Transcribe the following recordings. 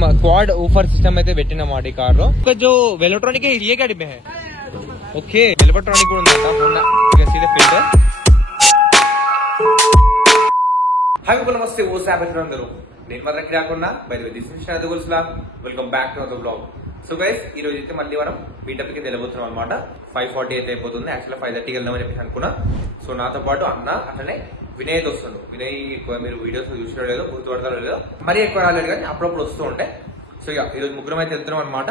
Quad ऊपर system అయితే పెట్టినమాట ఈ కార్ లో ఒక जो वेलोट्रॉनिक है ये गाड़ी में है ओके वेलोट्रॉनिक కూడా ఉందంట Honda you can see the filter hi people నమస్తే ఓ సాబెట్ అందరూ నేను మరొకటి రాకుండా by the way this is షాద్ గుల్స్లా welcome back to the blog so guys ఈ రోజు అయితే మళ్ళీ మనం మీటప్ కి వెళ్ళబోతున్నాం అన్నమాట 5:40 అయితే అయిపోతుంది యాక్చువల్లీ 5:30 కి వెళ్దామని చెప్పి అనుకున్నా సో నాతో పాటు అన్న అట్లనే వినయ్ వస్తాడు వినయ్ మీరు వీడియోస్ చూసినాడో లేదో గుర్తుపడతారో లేదో మరీ ఎక్కువ రాలేదు కానీ అప్పుడప్పుడు వస్తూ ఉంటాయి సో ఇక ఈరోజు ముగ్గురం అయితే వెళ్తున్నాం అనమాట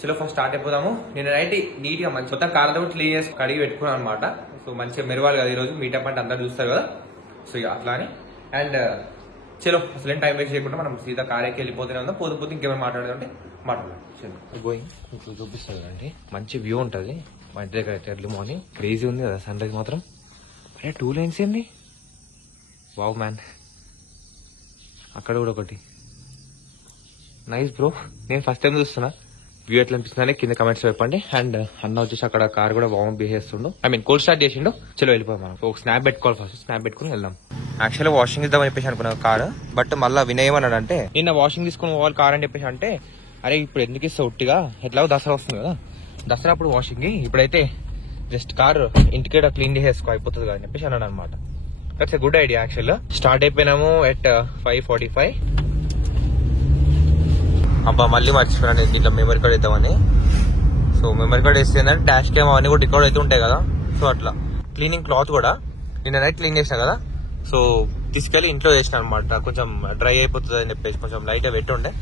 చలో ఫస్ట్ స్టార్ట్ అయిపోదాము నేను నైట్ నీట్ గా మంచి మొత్తం కార్ తో క్లీన్ చేసి కడిగి పెట్టుకున్నాను అనమాట సో మంచిగా మెరవాలి కదా ఈరోజు మీటప్ అంటే అందరు చూస్తారు కదా సో ఇక అట్లా అని అండ్ చలో అసలు టైం వేస్ట్ చేయకుండా మనం సీదా కారేకి వెళ్ళిపోతూనే ఉందాం పోతే ఇంకేమైనా మాట్లాడదంటే మాట్లాడాలి చలో గోయింగ్ ఇంట్లో చూపిస్తుంది అండి మంచి వ్యూ ఉంటుంది మా ఇంటి దగ్గర అయితే ఎర్లీ మార్నింగ్ క్రేజీ ఉంది కదా సన్ రైజ్ మాత్రం అరే 2 లైన్స్ ఏంది వావ్ మ్యాన్ అక్కడ కూడా ఒకటి నైస్ బ్రో నేను ఫస్ట్ టైం చూస్తున్నా వ్యూ ఎట్లా అనిపిస్తుందని కింద కమెంట్స్ చెప్పండి అండ్ అన్న వచ్చేసి అక్కడ కార్ కూడా బాగుంది బిహేవ్ చేస్తుండు ఐ మీన్ కోల్డ్ స్టార్ట్ చేసిండు చలో వెళ్ళిపోయాం మనం ఒక స్నాప్ పెట్టుకోవాలి ఫస్ట్ స్నాప్ పెట్టుకుని వెళ్దాం యాక్చువల్లీ వాషింగ్ ఇద్దామని చెప్పేసి అనుకున్నా కార్ బట్ మళ్ళీ వినయ్ ఏమన్నాడు అంటే నిన్న వాషింగ్ తీసుకుని పోవాలి కార్ అని చెప్పేసి అంటే అరే ఇప్పుడు ఎందుకు ఇస్తా ఒట్టిగా ఎట్లాగో దసరా వస్తుంది కదా దసరా అప్పుడు వాషింగ్ ఇప్పుడైతే జస్ట్ కార్ ఇంటికేట క్లీన్ చేసేసుకో అయిపోతుంది కదా అని చెప్పేసి అన్నాడు అనమాట that's a good idea actual start అయిపోయినాము ఎట్ 5:45 అబ్బా మళ్ళీ మర్చిపోయాను నేను దీంట్లో మెమరీ కార్డ్ ఇద్దామని సో మెమరీ కార్డ్ వేస్తే ఏంటంటే డాష్ క్యామ్ అవన్నీ కూడా రికార్డ్ అయితే ఉంటాయి కదా సో అట్లా క్లీనింగ్ క్లాత్ కూడా నిన్న నైట్ క్లీన్ చేసిన కదా సో తీసుకెళ్లి ఇంట్లో చేసిన అనమాట కొంచెం డ్రై అయిపోతుంది అని చెప్పేసి కొంచెం లైట్ గా పెట్టి ఉండే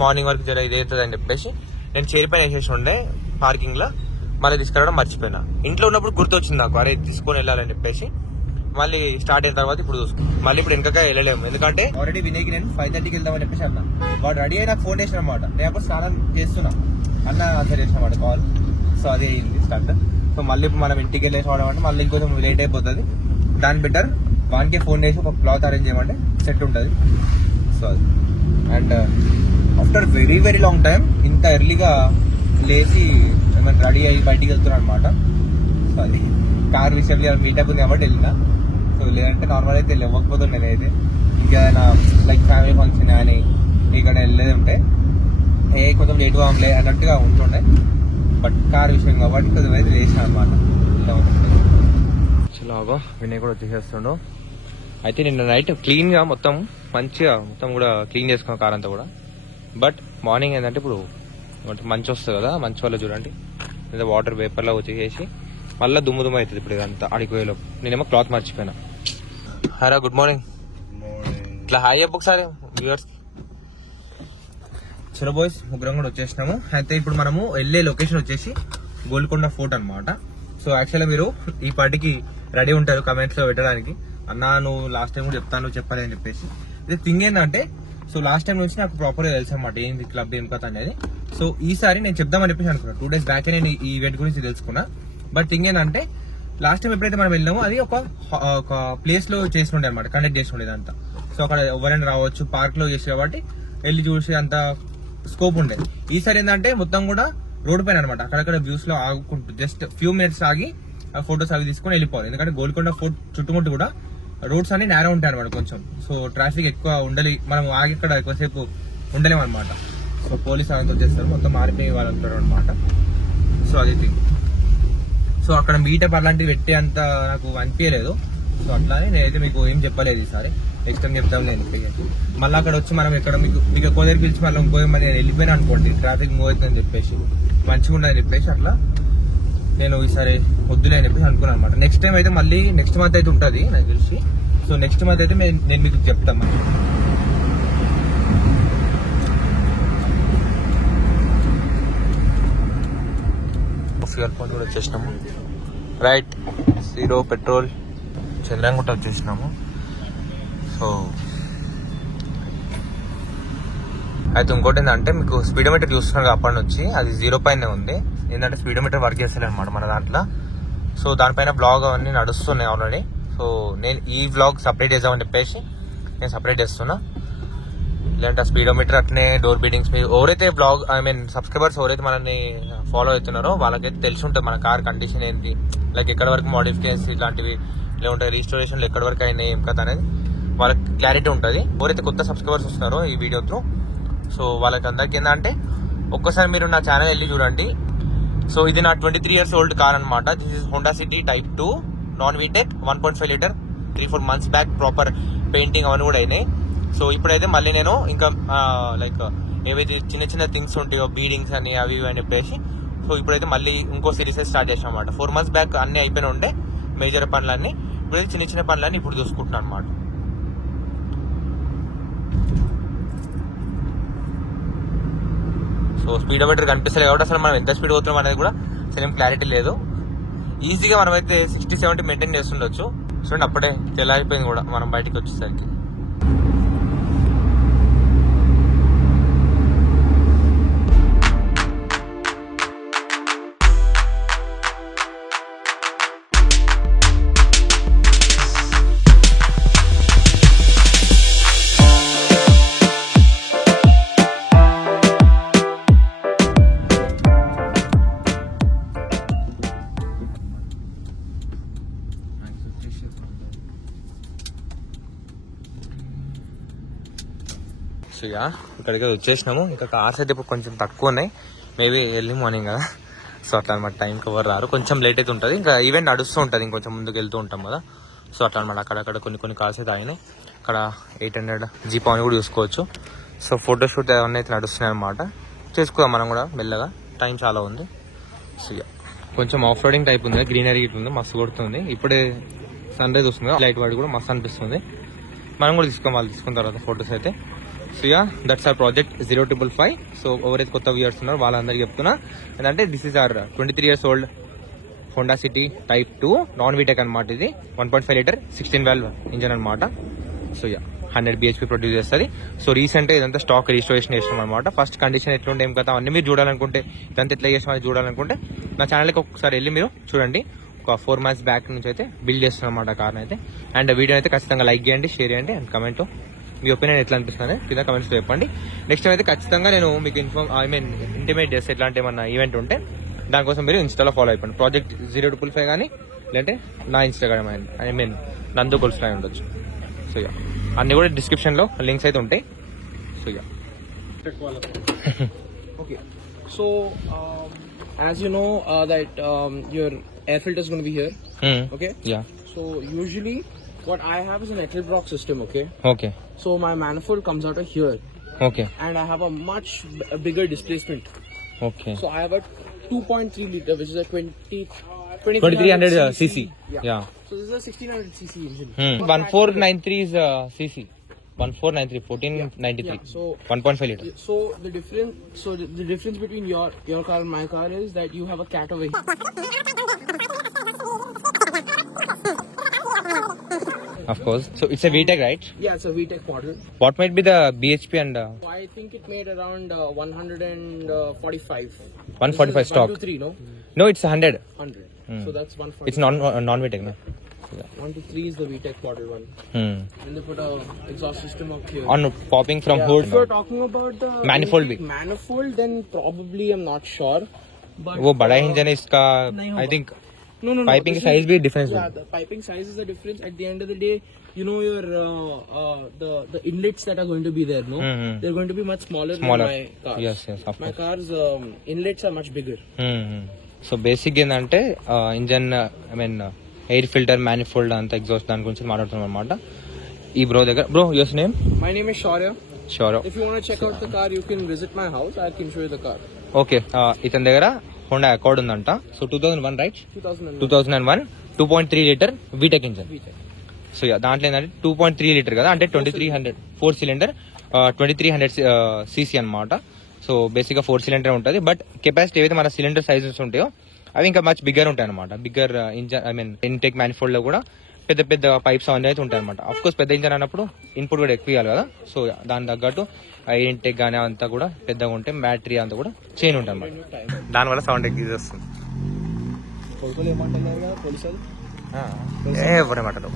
మార్నింగ్ వరకు జర ఇది అవుతుంది అని చెప్పేసి నేను చైర్ పైన వేసేసి ఉండే పార్కింగ్ లో మళ్ళీ తీసుకెళ్ళడం మర్చిపోయినా ఇంట్లో ఉన్నప్పుడు గుర్తొచ్చింది నాకు అరే తీసుకొని వెళ్ళాలని చెప్పేసి మళ్ళీ స్టార్ట్ అయిన తర్వాత ఇప్పుడు చూసుకున్నాం మళ్ళీ ఇప్పుడు వెనక వెళ్ళలేము ఎందుకంటే ఆల్రెడీ వినయ్కి నేను 5:30కి వెళ్దామని చెప్పేసి అన్నా వాడు రెడీ అయి నాకు ఫోన్ చేసిన అనమాట నేను అప్పుడు స్నానం చేస్తున్నా అన్న ఆన్సర్ చేసిన అనమాట కాల్ సో అదే అయింది స్టార్ట్ సో మళ్ళీ ఇప్పుడు మనం ఇంటికి వెళ్ళేసి రావడం అంటే మళ్ళీ ఇంకొంచెం లేట్ అయిపోతుంది దాని బెటర్ వానికే ఫోన్ చేసి ఒక క్లాత్ అరేంజ్ చేయమంటే సెట్ ఉంటుంది సో అది and after very very long time ఇంత ఎర్లీగా లేచి ఏమైనా రెడీ అయ్యి బయటికి వెళ్తున్నాను అనమాట సో అది కార్ విషయంలో మీటప్ ఉంది కాబట్టి వెళ్ళినా సో లేదంటే నార్మల్ అయితే ఇవ్వకపోతుంది నేనైతే ఇంకేదైనా లైక్ ఫ్యామిలీ ఫంక్షన్ కానీ ఇక్కడ వెళ్ళేది ఉంటే కొంచెం లేట్ కావలే అన్నట్టుగా ఉంటుండే బట్ కార్ విషయం కాబట్టి కొంచెం అయితే లేచిన అనమాట చలాగా వినయ్ కూడా వచ్చేసేస్తుండో అయితే నిన్న నైట్ క్లీన్ గా మొత్తం మంచిగా మొత్తం కూడా క్లీన్ చేసుకున్నాం కార్ అంతా కూడా బట్ మార్నింగ్ ఏంటంటే ఇప్పుడు మంచి వస్తుంది కదా మంచి వల్ల చూడండి లేదా వాటర్ పేపర్లో వచ్చేసి మళ్ళీ దుమ్ము అవుతుంది ఇప్పుడు ఇదంతా అడిగిపోయేలో నేనేమో క్లాత్ మర్చిపోయినా హరా గుడ్ మార్నింగ్ ఇట్లా హాయ్ చెప్పు ఒకసారి వ్యూవర్స్ చలో బాయ్స్ ముగ్గురం కూడా వచ్చేసినాము అయితే ఇప్పుడు మనము వెళ్ళే లొకేషన్ వచ్చేసి గోల్కొండ ఫోర్ట్ అనమాట సో యాక్చువల్గా మీరు ఈ పార్టీకి రెడీ ఉంటారు కమెంట్స్ లో పెట్టడానికి అన్నా నువ్వు లాస్ట్ టైం కూడా చెప్తాను చెప్పాలి అని చెప్పేసి ఇది థింగ్ ఏంటంటే సో లాస్ట్ టైం నుంచి నాకు ప్రాపర్ గా తెలుసు అనమాట ఏంది క్లబ్ ఏం కథ అనేది సో ఈసారి నేను చెప్దామని చెప్పేసి అనుకున్నా 2 days బ్యాక్ నేను ఈ ఈవెంట్ గురించి తెలుసుకున్నా బట్ థింగ్ ఏంటంటే లాస్ట్ టైం ఎప్పుడైతే మనం వెళ్ళామో అది ఒక ప్లేస్ లో చేస్తుండే అనమాట కండక్ట్ చేస్తుండేది అంతా సో అక్కడ ఎవరైనా రావచ్చు పార్క్ లో చేసి కాబట్టి వెళ్ళి చూసి అంత స్కోప్ ఉండేది ఈసారి ఏంటంటే మొత్తం కూడా రోడ్ పైన అనమాట అక్కడక్కడ వ్యూస్ లో ఆగుకుంటూ జస్ట్ ఫ్యూ మినిట్స్ ఆగి ఆ ఫొటోస్ అవి తీసుకొని వెళ్ళిపోవాలి ఎందుకంటే గోల్కొండ ఫోర్ట్ చుట్టుముట్టు కూడా రోడ్స్ అన్ని నేరో ఉంటాయి అనమాట కొంచెం సో ట్రాఫిక్ ఎక్కువ ఉండాలి మనం ఆగి ఇక్కడ ఎక్కువసేపు ఉండలేము అనమాట సో పోలీస్ వాళ్ళతో చేస్తారు మొత్తం ఆర్మీ వాళ్ళు ఉంటారు అనమాట సో అది థింగ్ సో అక్కడ మీటప్ అలాంటివి పెట్టే అంత నాకు అనిపించలేదు సో అట్లానే నేనైతే మీకు ఏం చెప్పలేదు ఈసారి నెక్స్ట్ టైం చెప్తాను నేను మళ్ళీ అక్కడ వచ్చి మనం ఇక్కడ మీకు ఎక్కువ దగ్గర పిలిచి మళ్ళీ ఇంకో మరి నేను వెళ్ళిపోయినా అనుకోండి ట్రాఫిక్ మూవ్ అవుతుందని చెప్పేసి మంచిగా ఉండదని చెప్పేసి అట్లా నేను ఈసారి వద్దులే అని చెప్పేసి అనుకున్నాను అనమాట నెక్స్ట్ టైం అయితే మళ్ళీ నెక్స్ట్ మంత్ అయితే ఉంటుంది నాకు తెలిసి సో నెక్స్ట్ మంత్ అయితే నేను మీకు చెప్తాను ఫ్యూయల్ పాయింట్ కూడా వచ్చేసినాము రైట్ 0 పెట్రోల్ చంద్రంగుట్ట వచ్చేసినాము సో అయితే ఇంకోటి ఏంటంటే మీకు స్పీడోమీటర్ చూస్తున్నారు అప్పటి నుంచి అది 0 పైనే ఉంది ఏంటంటే స్పీడోమీటర్ వర్క్ చేస్తలే అనమాట మన దాంట్లో సో దానిపైన బ్లాగ్ అవన్నీ నడుస్తున్నాయి ఆల్రెడీ సో నేను ఈ బ్లాగ్ సపరేట్ చేద్దామని చెప్పేసి నేను సపరేట్ చేస్తున్నా లేదంటే స్పీడోమీటర్ అట్నే డోర్ బీడింగ్స్ మీద ఎవరైతే బ్లాగ్ ఐ మీన్ సబ్స్క్రైబర్స్ ఎవరైతే మనల్ని ఫాలో అవుతున్నారో వాళ్ళకైతే తెలిసి ఉంటుంది మన కార్ కండిషన్ ఏంటి లైక్ ఎక్కడి వరకు మోడిఫికేషన్స్ ఇట్లాంటివి లేకుంటే రిజిస్ట్రేషన్లు ఎక్కడి వరకు అయినాయి ఏం కదా అనేది వాళ్ళకి క్లారిటీ ఉంటుంది ఎవరైతే కొత్త సబ్స్క్రైబర్స్ వస్తున్నారో ఈ వీడియో త్రూ సో వాళ్ళకి అందరికి ఏంటంటే ఒక్కసారి మీరు నా ఛానల్ వెళ్ళి చూడండి. సో ఇది నా 23 years old కార్ అనమాట. This is Honda city type 2 non VTEC 1.5 litre. 3-4 months back proper painting అవన్నీ కూడా అయినాయి. సో ఇప్పుడైతే మళ్ళీ నేను ఇంకా లైక్ ఏవైతే చిన్న చిన్న థింగ్స్ ఉంటాయో బీడింగ్స్ అని అవి ఇవి అని చెప్పేసి సో ఇప్పుడైతే మళ్ళీ ఇంకో సిరీస్ స్టార్ట్ చేసాం అనమాట. 4 months బ్యాక్ అన్ని అయిపోయిన ఉండే మేజర్ పనులన్నీ, ఇప్పుడైతే చిన్న చిన్న పనులన్నీ ఇప్పుడు చూసుకుంటున్నాను అనమాట. సో స్పీడోమీటర్ కనిపిస్తలేదు కాబట్టి అసలు మనం ఎంత స్పీడ్ పోతున్నాం అనేది కూడా అసలు క్లారిటీ లేదు. ఈజీగా మనం అయితే 60-70 మెయింటైన్ చేస్తుండొచ్చు. చూడండి అప్పుడే తెల్లారిపోయింది కూడా మనం బయటకు వచ్చేసరికి. సో యా ఇక్కడికి వచ్చేసినాము. ఇంకా కార్స్ అయితే ఇప్పుడు కొంచెం తక్కువ ఉన్నాయి, మేబీ ఎర్లీ మార్నింగ్ కదా, సో అట్లా అనమాట. టైం కవర్ రారు, కొంచెం లేట్ అయితే ఉంటుంది. ఇంకా ఈవెంట్ నడుస్తూ ఉంటుంది, ఇంకొంచెం ముందుకు వెళ్తూ ఉంటాం కదా. సో అట్లా అనమాట. అక్కడక్కడ కొన్ని కార్స్ అయితే అయినాయి. అక్కడ 800 జీప్ అని కూడా చూసుకోవచ్చు. సో ఫోటోషూట్ అవన్నీ అయితే నడుస్తున్నాయి అనమాట. చేసుకుందాం మనం కూడా మెల్లగా, టైం చాలా ఉంది. సో యా కొంచెం ఆఫ్ రోడింగ్ టైప్ ఉంది, గ్రీనరీ ఇట్లా ఉంది, మస్తు కొడుతుంది. ఇప్పుడే సన్ రైజ్ వస్తుంది, లైట్ వాడి కూడా మస్తు అనిపిస్తుంది. మనం కూడా వాళ్ళు తీసుకున్న తర్వాత ఫొటోస్ అయితే. So yeah that's our project 055. So ఎవరైతే కొత్త వ్యూయర్స్ ఉన్నారో వాళ్ళందరికీ చెప్తున్నా ఏంటంటే this is our 23 years old Honda city type 2 non VTEC అనమాట. ఇది 1.5 లీటర్ 16 valve ఇంజన్ అనమాట. సో యా 100 bhp ప్రొడ్యూస్ చేస్తుంది. సో రీసెంట్గా ఇదంతా స్టాక్ రిజిస్ట్రేషన్ చేసినాం అనమాట. ఫస్ట్ కండిషన్ ఎట్లుంటే ఏం కదా అన్ని మీరు చూడాలనుకుంటే, ఇదంతా ఎట్లా చేసినా చూడాలనుకుంటే నా ఛానల్కి ఒకసారి వెళ్ళి మీరు చూడండి. ఒక 4 months బ్యాక్ నుంచి అయితే బిల్డ్ చేస్తున్నాం అన్నమాట కార్ని అయితే. అండ్ వీడియో అయితే ఖచ్చితంగా లైక్ చేయండి, షేర్ చేయండి అండ్ కమెంట్ మీ ఒపీనియన్ ఎట్లా అనిపిస్తుంది కింద కమెంట్స్లో చెప్పండి. నెక్స్ట్ అయితే ఖచ్చితంగా నేను మీకు ఇంటిమేట్ చేస్తే ఎట్లాంటి ఏమన్నా ఈవెంట్ ఉంటే దానికోసం మీరు ఇన్స్టాలో ఫాలో అయిపోండి. ప్రాజెక్ట్ 055 కానీ లేదంటే నా ఇన్స్టాగ్రామ్ నందు కొలుసులో ఉండొచ్చు. సో యా అన్ని కూడా డిస్క్రిప్షన్లో లింక్స్ అయితే ఉంటాయి. So yeah okay. So as you know that your air filter is going to be here. Okay. Yeah. So usually what I have is an Etelbrock system. Okay. Okay. So my manifold comes out of here. Okay. And I have a much bigger displacement. Okay. So I have a 2.3 liter, which is a 2300 cc. Yeah. So this is a 1600 cc engine. 1493 is cc. 1493, 1493. Yeah, so 1.5 liter. So the difference between your car and my car is that you have a cat over here. Of course. So it's a VTEC, right? Yeah, it's a VTEC model. What might be the BHP and? I think it made around 145. 145 stock. 1 to 3, no? No, it's 100. 100. So that's 145. It's non VTEC, no? 1 to 3 is the VTEC model one. And they put a exhaust system up here. On popping from hood. If you're talking about the manifold, then probably I'm not sure. But वो बड़ा engine है इसका. I think. No. Piping size भी difference. Yeah, the piping size is the difference. At the end of the day, you know your the inlets that are going to be there, no? They're going to be much smaller than my cars. Yes, of course. My cars inlets are much bigger. So basic ఏంటంటే engine air filter manifold అంతా exhaust దాని గురించి మాట్లాడుతున్నాం అనమాట. ఈ bro దగ్గర. Bro your name? My name is Shaurya. If you want to check out the car, you can visit my house. I can show you the car. Okay. ఇతని దగ్గర Honda accord ఉందంట. So 2001 right? 2001 2.3 litre VTEC engine. So దాంట్లో ఏంటంటే 2.3 litre కదా, అంటే 2300 4 cylinder 2300 cc అనమాట. So basic గా 4 cylinder ఉంటుంది. బట్ కెపాసిటీ ఏవైతే మన సిలిండర్ సైజెస్ ఉంటాయో అవి ఇంకా మచ్ బిగ్గర్ ఉంటాయి అనమాట. బిగ్గర్ ఇంజన్ ఇన్టేక్ మ్యానిఫోల్డ్ లో కూడా పెద్ద పెద్ద పైప్స్ అవన్నీ అయితే ఉంటాయి అనమాట. అఫ్ కోర్స్ పెద్ద ఇంజన్ అన్నప్పుడు ఇన్పుట్ కూడా ఎక్కువ ఇవ్వాలి కదా. సో దాని తగ్గట్టు ఇంటేక్ గానీ అంతా కూడా పెద్దగా ఉంటే బ్యాటరీ అంతా కూడా చైన్ ఉంటుంది అనమాట. దానివల్ల సౌండ్ ఎక్కువ వస్తుంది. ఎవరేమంటారు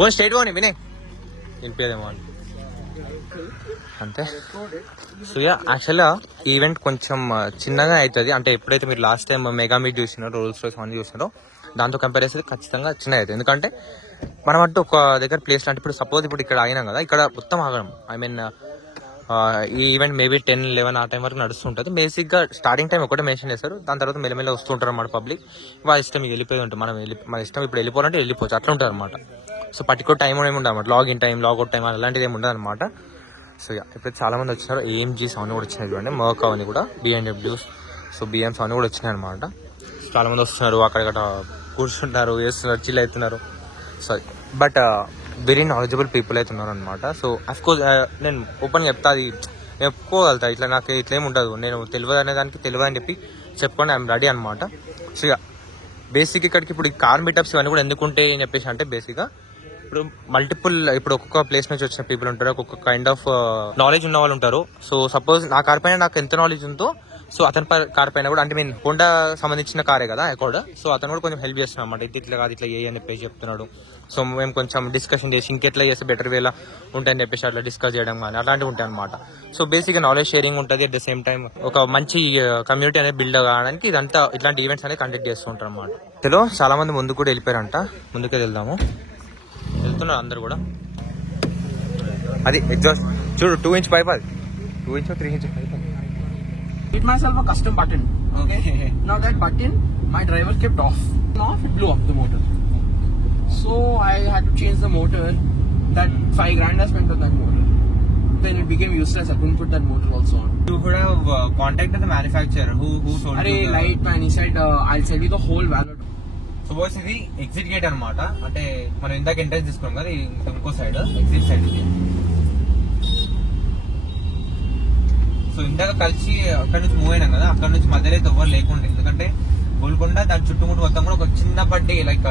పోనీ స్టేట్ పోనీ వినే వినిపేదేమో అని అంతే. సో యాక్చువల్గా ఈవెంట్ కొంచెం చిన్నగా అవుతుంది. అంటే ఎప్పుడైతే మీరు లాస్ట్ టైం మెగా మీట్ చూసినారో, రోల్స్ రాయ్స్ అన్ని చూసినారో దాంతో కంపేర్ చేస్తే ఖచ్చితంగా చిన్నగా అవుతుంది. ఎందుకంటే మనం అంటూ ఒక దగ్గర ప్లేస్ అంటే ఇప్పుడు సపోజ్ ఇప్పుడు ఇక్కడ ఆగినాం కదా, ఇక్కడ మొత్తం ఆగడం. ఐ మీన్ ఈ ఈవెంట్ మేబీ 10-11 ఆ టైం వరకు నడుస్తుంటుంది. బేసిక్ గా స్టార్టింగ్ టైం ఒకటే మెన్షన్ చేస్తారు, దాని తర్వాత మెల్లమెల్ల వస్తుంటారు అన్నమాట పబ్లిక్. వాళ్ళ ఇష్టం వెళ్ళిపోయి ఉంటుంది, మన ఇష్టం ఇప్పుడు వెళ్ళిపోవాలంటే వెళ్ళిపోవచ్చు, అట్లా ఉంటుంది అనమాట. సో పర్టికులర్ టైం ఏమి ఉండదు అనమాట, లాగిన్ టైం లాగౌట్ టైం అలాంటిది ఏమి ఉండదు అనమాట. సో ఇప్పుడు చాలా మంది వచ్చినారు. AMGs అవన్నీ కూడా వచ్చినాయి చూడండి, మర్క్ అవన్నీ కూడా, BMWs, సో BMs అవన్నీ కూడా వచ్చినాయి అనమాట. చాలా మంది వస్తున్నారు, అక్కడక్కడ కూర్చుంటున్నారు, వేస్తున్నారు, చిల్ అవుతున్నారు. Sorry but very knowledgeable people అయితే ఉన్నారు అనమాట. సో అఫ్కోర్స్ నేను ఓపెన్ చెప్తా, అది నేను ఒప్పుకోగలుగుతా, ఇట్లా నాకు ఇట్లా ఏమి ఉండదు, నేను తెలియదు అనే దానికి తెలియదు అని చెప్పి చెప్పుకొని ఐఎమ్ రెడీ అనమాట. సో బేసిక్ ఇక్కడికి ఇప్పుడు ఈ కార్ మీటప్స్ ఇవన్నీ కూడా ఎందుకు ఉంటాయి అని చెప్పేసి అంటే, బేసిక్గా ఇప్పుడు మల్టిపుల్, ఇప్పుడు ఒక్కొక్క ప్లేస్ నుంచి వచ్చిన పీపుల్ ఉంటారు, ఒక్కొక్క కైండ్ ఆఫ్ నాలెడ్జ్ ఉన్న వాళ్ళు ఉంటారు. సో సపోజ్ నా కార్ పైన నాకు ఎంత నాలెడ్జ్ ఉందో, సో అతని కార్ పైన కూడా, అంటే మీన్ హోండా సంబంధించిన కారే కదా అకార్డ్, సో అతను కూడా కొంచెం హెల్ప్ చేస్తున్నాడు అనమాట. ఇది ఇట్లా కాదు, ఇట్లా ఏ అని చెప్పేసి చెప్తున్నాడు. సో మేము కొంచెం డిస్కషన్ చేసి ఇంకెట్లా చేస్తే బెటర్ వేలా ఉంటాయని చెప్పేసి అట్లా డిస్కస్ చేయడం కానీ అలాంటివి ఉంటాయి అనమాట. సో బేసిక్గా నాలెడ్జ్ షేరింగ్ ఉంటుంది, అట్ ద సేమ్ టైం ఒక మంచి కమ్యూనిటీ అనేది బిల్డ్ కావడానికి ఇదంతా ఇట్లాంటి ఈవెంట్స్ అనేది కండక్ట్ చేస్తూ ఉంటారు అనమాట. ఇందులో చాలా మంది ముందుకు కూడా వెళ్ళిపోయారంట, ముందుకే వెళ్దాము, వెళ్తున్నారు అందరు కూడా. అది ఎగ్జాస్ట్ చూడు, 2 inch పైప్, అది 2 inch or 3 inch pipe. Made myself a custom button. Okay. Now that button, my driver kept off. It blew up the motor. So I had to change the motor. That 5 grand I spent on that motor. Then it became useless. I couldn't put that motor also on. You could have contacted the manufacturer who told you. Arey, light man. He said, I'll sell you the whole value. So boys ఇది exit gate అనమాట, అంటే మనం ఇందాక entrance తీసుకున్నాం కదా, ఇంకో side exit side ఇది. So ఇందాక కలిసి అక్కడ నుంచి మూవ్ అయినాం కదా, అక్కడ నుంచి మధ్యలో అయితే ఎవరు లేకుండా, ఎందుకంటే గోల్కొండ దాని చుట్టుముట్టు మొత్తం కూడా ఒక చిన్నపాటి లైక్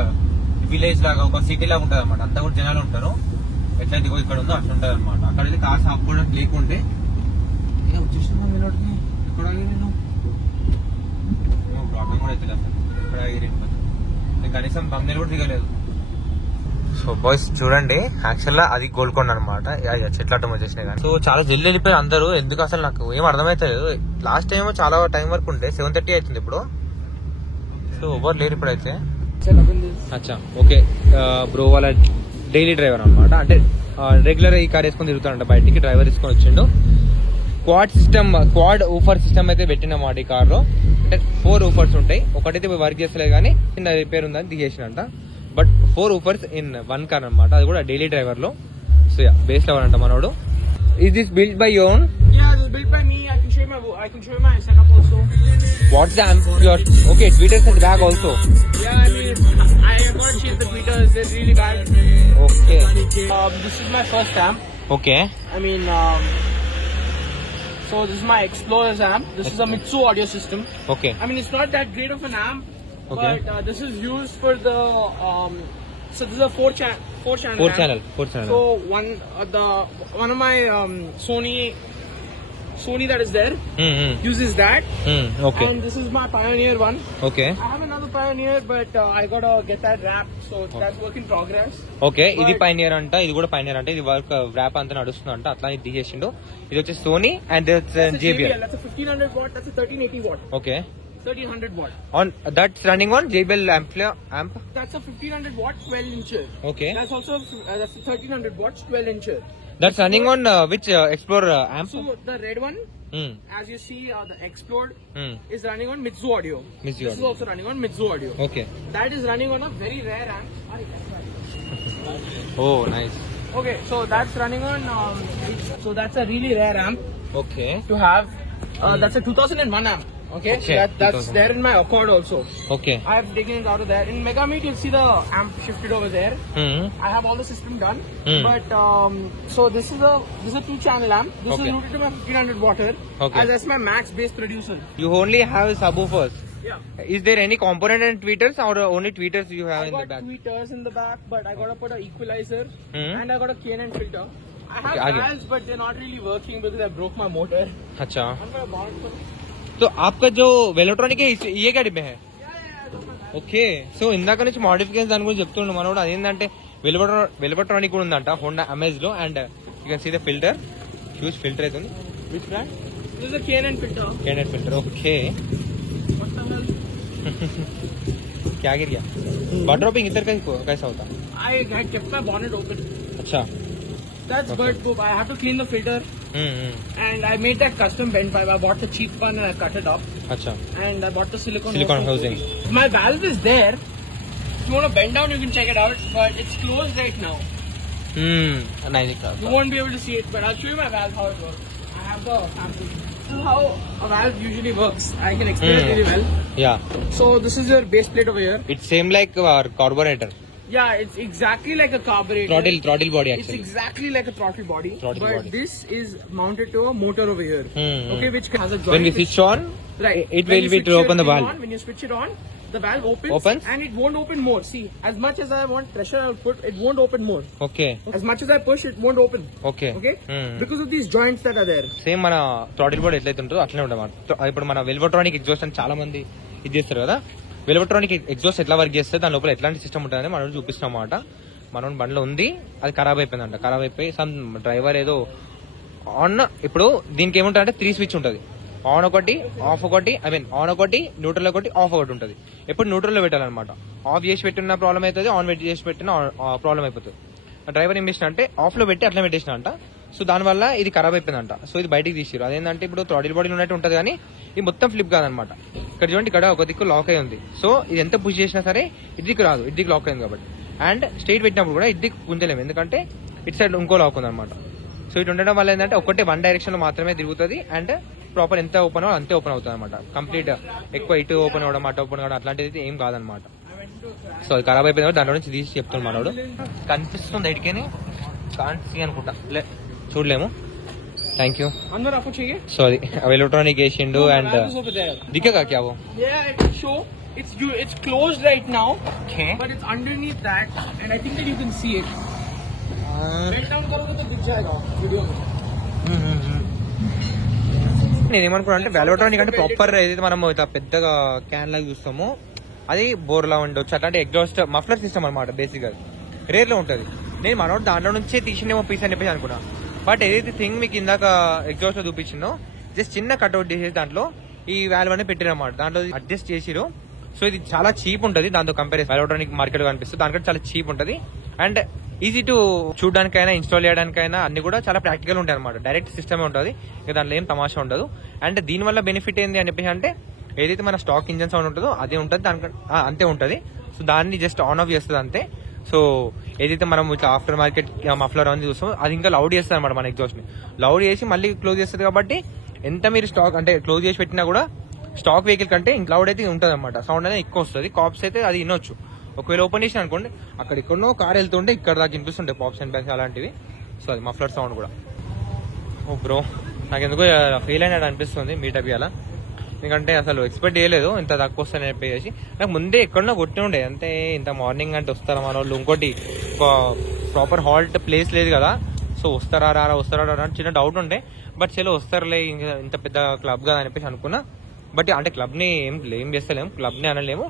విలేజ్ లాగా, ఒక సిటీ లాగా ఉంటుంది అనమాట. అంతా కూడా జనాలు ఉంటారు, ఎట్లయితే ఇక్కడ ఉందో అట్లా ఉంటుంది అనమాట. అక్కడైతే కార్స్ ఆపుకోవడానికి లేకుంటే వచ్చేస్తున్నా మీలోకి, ఎక్కడ నేను ప్రాబ్లం కూడా అయితే అసలు ఎక్కడ ఆగిరి, కనీసం బంగారు కూడా దిగలేదు. సో బాయ్స్ చూడండి, యాక్చువల్గా అది గోల్కొండ అనమాట, చెట్లటం వచ్చేసినాయి కానీ. సో చాలా జల్దీ వెళ్ళిపోయి అందరూ, ఎందుకు అసలు నాకు ఏం అర్థమవుతలేదు. లాస్ట్ టైం చాలా టైం వరకు ఉంటే 7:30 అవుతుంది ఇప్పుడు. సో ఎవరు లేరు ఇప్పుడైతే. అచ్చా ఓకే, బ్రో వాళ్ళ డైలీ డ్రైవర్ అనమాట, అంటే రెగ్యులర్ ఈ కార్ వేసుకొని తిరుగుతాడంట బయటికి, డ్రైవర్ తీసుకొని వచ్చిండు. క్వాడ్ ఊఫర్ సిస్టమ్ అయితే పెట్టినమాట ఈ కార్ లో. అంటే 4 ఊఫర్స్ ఉంటాయి, ఒకటైతే వర్క్ చేస్తలేదు కానీ చిన్న రిపేర్ ఉందని దిగేసినంట. బట్ 4 ఊఫర్స్ ఇన్ 1 కార్ అనమాట, అది కూడా డైలీ డ్రైవర్ లో. సో బేస్ లెవెల్ అంట మనోడు. Is this built by your own? Yeah, this is built by me. I can show you my setup also. What's the amp? Okay, tweeters at the back also. Yeah, I mean, I have got to change the tweeters. They're really bad. Okay. This is my first amp. Okay. I mean, so this is my Explorer's amp. This is a Mitsu audio system. Okay. I mean, it's not that great of an amp, okay, but this is used for the. So this is a 4 channel. 4 channel. So one of my Sony that is there uses that. Okay. And this is my Pioneer one. Okay. I have another Pioneer, but I gotta get that wrapped. So that's work in progress. Okay. ఇది Pioneer అంట, ఇది కూడా Pioneer అంట. ఇది work wrap అంతా నడుస్తుంది అంట, అట్లా ఇది చేసిండు. ఇది వచ్చి Sony and that's JBL. That's a 1500 watt. That's a 1380 watt. Okay. 1300 watt. On that's running on JBL amp. That's a 1500 watt 12 incher. Okay. That's also that's a 1300 watts 12 incher. That's running on which Explorer amp? So the red one, as you see, the Explorer is running on Mitsu audio. This is also running on Mitsu audio. Okay. That is running on a very rare amp. Oh, nice. Okay, so that's running on. So that's a really rare amp. Okay. To have. That's a 2001 amp. Okay. That's there in my Accord also. Okay. I have taken it out of there. In Mega Meet, you'll see the amp shifted over there. I have all the system done. But so this is a 2-channel amp. This is rooted to my 1500 water. Okay. As that's my max bass producer. You only have subwoofers. Yeah. Is there any component and tweeters or only tweeters you have in the back? I got tweeters in the back, but I gotta put an equalizer and I got a K9 filter. I have dials, but they're not really working because I broke my motor. अच्छा. I'm gonna bond for it. तो आपका जो వెలోట్రానిక్ ये गाड़ी में है? Okay. So ఇందాక నుంచి మోడిఫికేషన్ దాని గురించి చెప్తుండే మనోడు. అదేంటంటే వెలోట్రానిక్ కూడా ఉందంట హోండా అమేజ్ లో. And you can see the filter, huge filter అయితే ఉంది. Which brand? This is a K9 filter. K9 filter. Okay. What the hell? क्या गिर गया? वाटर ड्रॉपिंग इधर कैसा होता? I I had kept my bonnet open. Acha. That's bird poop. I have to clean the filter. And I made that custom bent pipe. I bought the cheap one and I cut it up. Acha. And I bought the silicone housing. My valve is there. If you want to bend down, you can check it out. But it's closed right now. Nice. You won't be able to see it, but I'll show you my valve how it works. I have the sample. This is how a valve usually works. I can explain it really well. Yeah. So this is your base plate over here. It's same like our carburetor. Yeah, it's exactly like a carburetor. Throttle body actually. It's exactly like a throttle body. Body. This is mounted to a motor over here. Okay, which has a joint. When we switch on, right, it will be to open the valve. When you switch it on, the valve opens and it won't open more. See, as much as I want pressure output, it won't open more. Okay. As much as I push, it won't open. Okay. Because of these joints that are there. Same మన throttle body ఎట్లయితే ఉంటుందో అట్లనే ఉంటుంది. ఇప్పుడు మన వెల్వోట్రానిక్ exhaust అని చాలా మంది ఇది చేస్తారు కదా. వెల్వోట్రానిక్ ఎగ్జాస్ట్ ఎట్లా వర్క్ చేస్తే దాని లోపల ఎట్లాంటి సిస్టమ్ ఉంటుందని మనం చూపిస్తాం అన్నమాట. మన బండిలో ఉంది, అది ఖరాబ్ అయిపోయిందంట. ఖరాబ్ అయిపోయి సమ్ డ్రైవర్ ఏదో ఆన్, ఇప్పుడు దీనికి ఏముంటుంది 3 స్విచ్ ఉంటుంది. ఆన్ ఒకటి, ఆఫ్ ఒకటి, ఆన్ ఒకటి, న్యూట్రల్ ఒకటి, ఆఫ్ ఒకటి ఉంటుంది. ఎప్పుడు న్యూట్రల్ లో పెట్టాలన్నమాట. ఆఫ్ చేసి పెట్టిన ప్రాబ్లం అవుతుంది, ఆన్ చేసి పెట్టిన ప్రాబ్లం అయిపోతుంది. డ్రైవర్ ఏం చేసిన అంటే ఆఫ్ లో పెట్టి అట్లా పెట్టేసిన అంట. సో దానివల్ల ఇది ఖరాబ్ అయిపోయిందంట. సో ఇది బయటికి తీసిరు. అదేంటంటే ఇప్పుడు థ్రాటిల్ బాడీలో ఉన్నట్టు ఉంటుంది కానీ ఇది మొత్తం ఫ్లిప్ కాదనమాట. ఇక్కడ చూడండి, ఇక్కడ ఒక దిక్కు లాక్ అయి ఉంది. సో ఇది ఎంత పుష్ చేసినా సరే ఇదికి రాదు, ఇదికి లాక్ అయింది కాబట్టి. అండ్ స్ట్రైట్ పెట్టినప్పుడు కూడా ఇదికి గుంజలేము, ఎందుకంటే ఇటు సైడ్ ఇంకో లాక్ ఉంది అనమాట. సో ఇటు ఉండడం వల్ల ఏంటంటే ఒకటే వన్ డైరెక్షన్ లో మాత్రమే తిరుగుతుంది. అండ్ ప్రాపర్ ఎంత ఓపెన్ అవ్వాలి అంతే ఓపెన్ అవుతుంది అనమాట. కంప్లీట్ ఎక్కువ ఇటు ఓపెన్ అవ్వడం, అటు ఓపెన్ అవ్వడం అట్లాంటిది ఏం కాదనమాట. సో అది ఖరాబ్ అయిపోయింది, దాంట్లో నుంచి తీసి చెప్తాను మనోడు. కనిపిస్తుంది ఎడికేని, కాన్సీ అనుకుంటా, చూడలేము. Thank you. సో అది ఎలక్ట్రానిక్ వేసిండు. అండ్ దిక్కేగా క్యా वो? It's closed right now, but it's underneath that, and I think that you can see it. Bend down करोगे तो दिख जाएगा वीडियो में. నేనేమనుకున్నా అంటే వెల్వోట్రానిక్ అంటే ప్రాపర్ ఏదైతే మనం పెద్దగా క్యాన్ లాగా చూస్తామో అది బోర్లా ఉండొచ్చు, అట్లాంటి ఎగ్జాస్ట్ మఫ్లర్ సిస్టమ్ అనమాట. బేసిక్ గా రేర్ లో ఉంటది. నేను మనోడు దాంట్లో నుంచే తీసిండేమో పీస్ అని చెప్పేసి అనుకున్నా. బట్ ఏదైతే థింగ్ మీకు ఇందాక ఎగ్జాస్ట్ లో చూపించిందో జస్ట్ చిన్న కట్అవుట్ చేసేసి దాంట్లో ఈ వాల్వ్ అనేది పెట్టిరన్నమాట. దాంట్లో అడ్జస్ట్ చేసిరు. సో ఇది చాలా చీప్ ఉంటుంది దాంతో కంపేర్. వెల్వోట్రానిక్ మార్కెట్ కనిపిస్తుంది, దానికంటే చాలా చీప్ ఉంటుంది. అండ్ ఈజీ టు చూడడానికైనా ఇన్స్టాల్ చేయడానికైనా అన్ని కూడా చాలా ప్రాక్టికల్ ఉంటాయి అనమాట. డైరెక్ట్ సిస్టమే ఉంటుంది, ఇక దాంట్లో ఏం తమాషా ఉండదు. అండ్ దీనివల్ల బెనిఫిట్ ఏంది అని చెప్పేసి అంటే ఏదైతే మన స్టాక్ ఇంజన్ సౌండ్ ఉంటుందో అదే ఉంటుంది, దానికంటే అంతే ఉంటుంది. సో దాన్ని జస్ట్ ఆన్ ఆఫ్ చేస్తుంది అంతే. సో ఏదైతే మనం ఇట్లా ఆఫ్టర్ మార్కెట్ మఫ్లర్ అని చూస్తాం అది ఇంకా లౌడ్ చేస్తుంది అనమాట మన ఎగ్జాస్ట్ ని. లౌడ్ చేసి మళ్ళీ క్లోజ్ చేస్తుంది కాబట్టి ఎంత మీరు స్టాక్ అంటే క్లోజ్ చేసి పెట్టినా కూడా స్టాక్ వెహికల్ కంటే ఇంకా లౌడ్ అయితే ఉంటుంది అనమాట. సౌండ్ అనేది ఎక్కువ వస్తుంది. కాప్స్ అయితే అది వినొచ్చు. ఒకవేళ ఓపెన్ చేసిన అనుకోండి అక్కడ ఎక్కడో కార్ వెళ్తుంటే ఇక్కడ దాకా వినిపిస్తుంటాయి పాప్స్ అండ్ బ్యాంక్స్ అలాంటివి. సో అది మఫ్లర్ సౌండ్ కూడా. ఓ బ్రో, నాకు ఎందుకో ఫెయిల్ అయినట్టు అనిపిస్తుంది మీటప్ అలా. ఎందుకంటే అసలు ఎక్స్పెక్ట్ చేయలేదు ఇంత తక్కువ వస్తాయని చెప్పేసి. నాకు ముందే ఎక్కడో కొట్టి ఉండే అంతే. ఇంత మార్నింగ్ అంటే వస్తారా మన వాళ్ళు, ఇంకోటి ప్రాపర్ హాల్ట్ ప్లేస్ లేదు కదా. సో వస్తారా అని చిన్న డౌట్ ఉండే. బట్ చలో వస్తారులే, ఇంత పెద్ద క్లబ్ కదా అని చెప్పేసి అనుకున్నా. బట్ అంటే క్లబ్ ని ఏం చేస్తలేము, క్లబ్ ని అనలేము.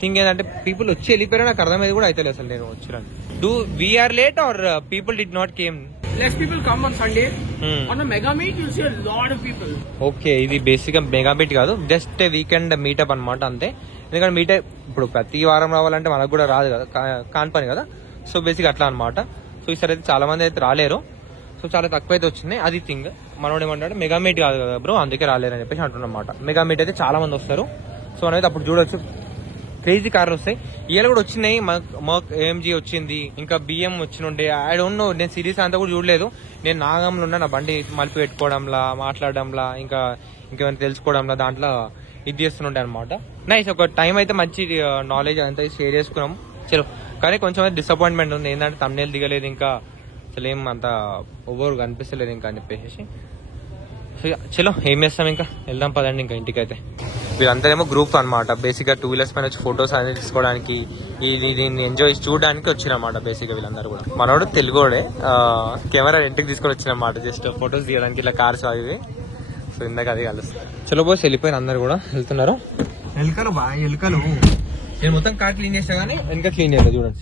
థింగ్ ఏంటంటే పీపుల్ వచ్చి వెళ్ళిపోయారు, నాకు అర్థమయ్యేది కూడా అయితే అసలు నేను వచ్చినాను. Do we are late or people did not came? Less people come on Sunday. On a mega meet, you'll see a lot of people. Okay, ఇది బేసిక్ గా మెగా మీట్ కాదు, జస్ట్ వీకెండ్ మీటప్ అనమాట అంతే. ఎందుకంటే మీటప్ ఇప్పుడు ప్రతి వారం రావాలంటే మనకు కూడా రాదు కదా, కాని పని కదా. సో బేసిక్ అట్లా అనమాట. సో ఈసారి అయితే చాలా మంది అయితే రాలేరు. సో చాలా తక్కువ అయితే వచ్చినాయి. అది థింగ్. మనోడు ఏమంటాడు మెగా మీట్ కాదు కదా బ్రో అందుకే రాలేరు అని చెప్పేసి అంటున్నమాట. మెగా మీట్ అయితే చాలా మంది వస్తారు. సో అనేది అప్పుడు చూడొచ్చు, క్రేజీ కార్లు వస్తాయి. ఇవాళ కూడా వచ్చినాయి. మర్క్ AMG వచ్చింది, ఇంకా BM వచ్చినుండే. ఐ డోంట్ నో, నేను సిరీస్ అంతా కూడా చూడలేదు. నేను నాగంలో ఉన్నా, నా బండి మలిపి పెట్టుకోవడంలా, మాట్లాడడంలా, ఇంకేమైనా తెలుసుకోవడంలా దాంట్లో ఇది చేస్తుండే అనమాట. నైస్, ఒక టైం అయితే మంచి నాలెడ్జ్ అంతా షేర్ చేసుకున్నాం. చలో, కానీ కొంచెం డిసప్పాయింట్మెంట్ ఉంది. ఏంటంటే thumbnail దిగలేదు, ఇంకా అసలు ఏం అంత ఓవర్ కనిపిస్తలేదు ఇంకా అని చెప్పేసి. చలో ఏం చేస్తాం, ఇంకా వెళ్దాం పదండి ఇంకా ఇంటికైతే. వీళ్ళందరేమో గ్రూప్ అనమాట. బేసిక్ గా 2 వీలర్స్ పైన వచ్చి ఫొటోస్ అనేది తీసుకోవడానికి, దీన్ని ఎంజాయ్ చూడడానికి వచ్చినమాట బేసిక్ గా వీళ్ళందరూ కూడా. మనోడు తెలుగుడే, కెమెరా ఇంటికి తీసుకొని వచ్చినమాట జస్ట్ ఫొటోస్ తీయడానికి, ఇలా కార్స్ అవి. సో ఇందాక అది కలుస్తుంది. చలో బాయ్స్ వెళ్ళిపోయిన అందరు కూడా వెళ్తున్నారు. ఎలుకలు బాగా ఎలుకలు. నేను మొత్తం కార్ క్లీన్ చేసినా గానీ వెనక క్లీన్ చేయలేదు చూడండి.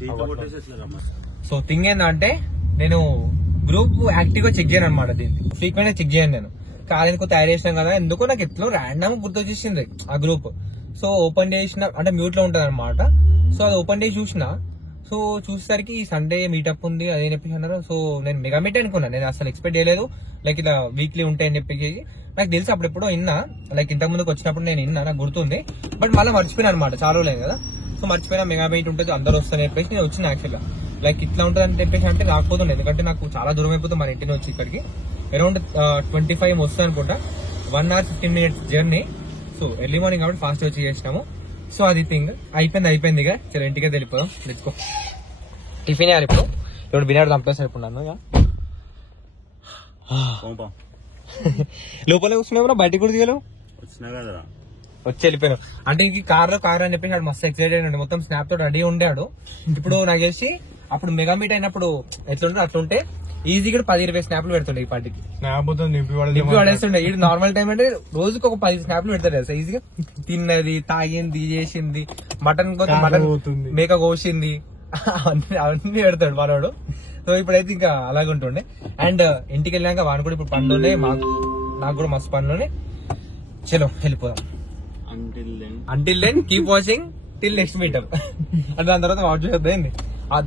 సో థింగ్ ఏంటంటే నేను గ్రూప్ యాక్టివ్ గా చెక్ చేయను అనమాట. దీన్ని ఫ్రీక్వెంట్ గా చెక్ చేయను నేను. కార్ ఎందుకో తయారు చేసినాం కదా, ఎందుకో నాకు ఎట్లా ర్యాండమ్ గుర్తొచ్చేసింది ఆ గ్రూప్. సో ఓపెన్ చేసిన అంటే మ్యూట్ లో ఉంటది అనమాట. సో అది ఓపెన్ చేసి చూసిన, సో చూసేసరికి సండే మీటప్ ఉంది అదే చెప్పేసి అన్నారు. సో నేను మెగా మీట్ అనుకున్నాను, నేను అసలు ఎక్స్పెక్ట్ చేయలేదు లైక్ ఇలా వీక్లీ ఉంటాయని చెప్పేసి. నాకు తెలిసి అప్పుడెప్పుడో విన్నా, లైక్ ఇంతకు ముందుకు వచ్చినప్పుడు నేను విన్నా, నాకు గుర్తుంది. బట్ మళ్ళీ మర్చిపోయినా అనమాట, చాలా రోజులేదు కదా. సో మర్చిపోయినా మెగా మీట్ ఉంటుంది అందరూ వస్తారని చెప్పేసి నేను వచ్చిన. యాక్చువల్గా లైక్ ఇట్లా ఉంటుంది అని చెప్పేసి అంటే రాకపోతుండే, ఎందుకంటే నాకు చాలా దూరం అయిపోతుంది మన ఇంటి నుంచి ఇక్కడికి. అరౌండ్ 25 వస్తుంది అనుకుంటా, 1 hour 15 minutes journey. So early morning కాబట్టి ఫాస్ట్ వచ్చి చేసినాము. సో అది థింగ్ అయిపోయింది. ఇక చలో ఇంటికి వెళ్ళిపోదాం. తెచ్చుకో టిఫిన్ యారు ఇప్పుడు బిర్యానీ చంపేస్తాను ఇప్పుడు నన్ను. ఇక లోపల కూర్చున్నా బయటకు కూడా దిగలేవు, వచ్చి వెళ్ళిపోయాను. అంటే ఇంక కార్ అని చెప్పేసి వాడు మస్తు ఎక్సైటెడ్ అండి, మొత్తం స్నాప్ తోటి రెడీ ఉండాడు. ఇప్పుడు నాకు తెలిసి అప్పుడు మెగా మీట్ అయినప్పుడు ఎట్లుంటే అట్లుంటే ఈజీగా 10-20 స్నాప్లు పెడుతుండే. ఈ పార్టీకి నింపి పడేస్తుండే. ఇది నార్మల్ టైం అంటే రోజుకి ఒక 10 స్నాప్లు పెడతాడు కదా ఈజీగా. తిన్నది, తాగింది, చేసింది, మటన్ మేక కోసింది, అవన్నీ పెడతాడు మనోడు. సో ఇప్పుడైతే ఇంకా అలాగే ఉంటుండే. అండ్ ఇంటికి వెళ్ళాక వాడు కూడా ఇప్పుడు పనులోనే, నాకు కూడా మస్తు పనులోనే. చలో వెళ్ళిపోదాం. Until then keep watching till next meetup. అంటే దాని తర్వాత వాచ్ చేద్దాం,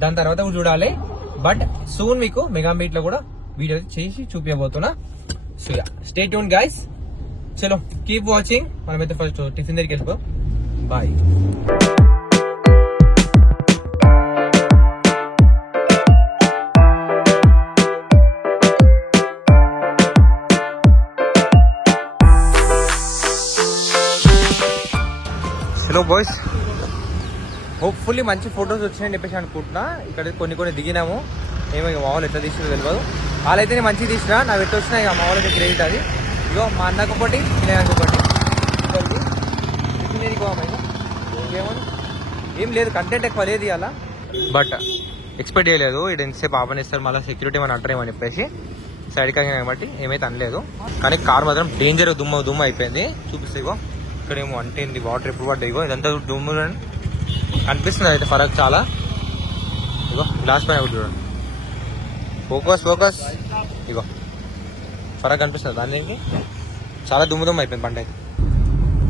దాని తర్వాత కూడా చూడాలి. బట్ సూన్ మీకు మెగా మీట్ లో కూడా వీడియో చేసి చూపించబోతున్నా. సో స్టే ట్యూన్ గైస్, చలో కీప్ వాచింగ్. మనమైతే ఫస్ట్ టిఫిన్ దగ్గరికి వెళ్ళిపో. బాయ్. హలో బాయ్స్, హోప్ఫుల్లీ మంచి ఫొటోస్ వచ్చినాయని చెప్పేసి అనుకుంటున్నా. ఇక్కడ కొన్ని దిగినాము, ఏమో మా వాళ్ళు ఎట్లా తీసినా తెలియదు. వాళ్ళైతే నేను మంచిగా తీసినా, నాకు ఎట్లా వచ్చినా ఇక మా వాళ్ళకి క్రెడిట్ అది. ఇగో మా అన్నకు ఒకటి, నాకు ఒకటి. ఏం లేదు, కంటెంట్ ఎక్కువ లేదు ఇవాళ. బట్ ఎక్స్పెక్ట్ చేయలేదు ఇక్కడ ఎంతసేపు ఆపనిస్తారు, మళ్ళీ సెక్యూరిటీ మనం అంటారేమని చెప్పేసి సైడ్కి ఆగినా కాబట్టి ఏమైతే అనలేదు. కానీ కార్ మాత్రం డేంజర్, దుమ్ము అయిపోయింది. చూపిస్తే ఇగో ఇక్కడేమో అంటేంది వాటర్ ఎప్పుడు పడ్డాయి. ఇగో ఇదంతా దుమ్ము కనిపిస్తుంది అయితే ఫరక్ చాలా. ఇగో గ్లాస్ పైన చూడండి, ఫోకస్ ఇగో ఫరక్ కనిపిస్తుంది దానికి. చాలా దుమ్ము అయిపోయింది బండి అయితే.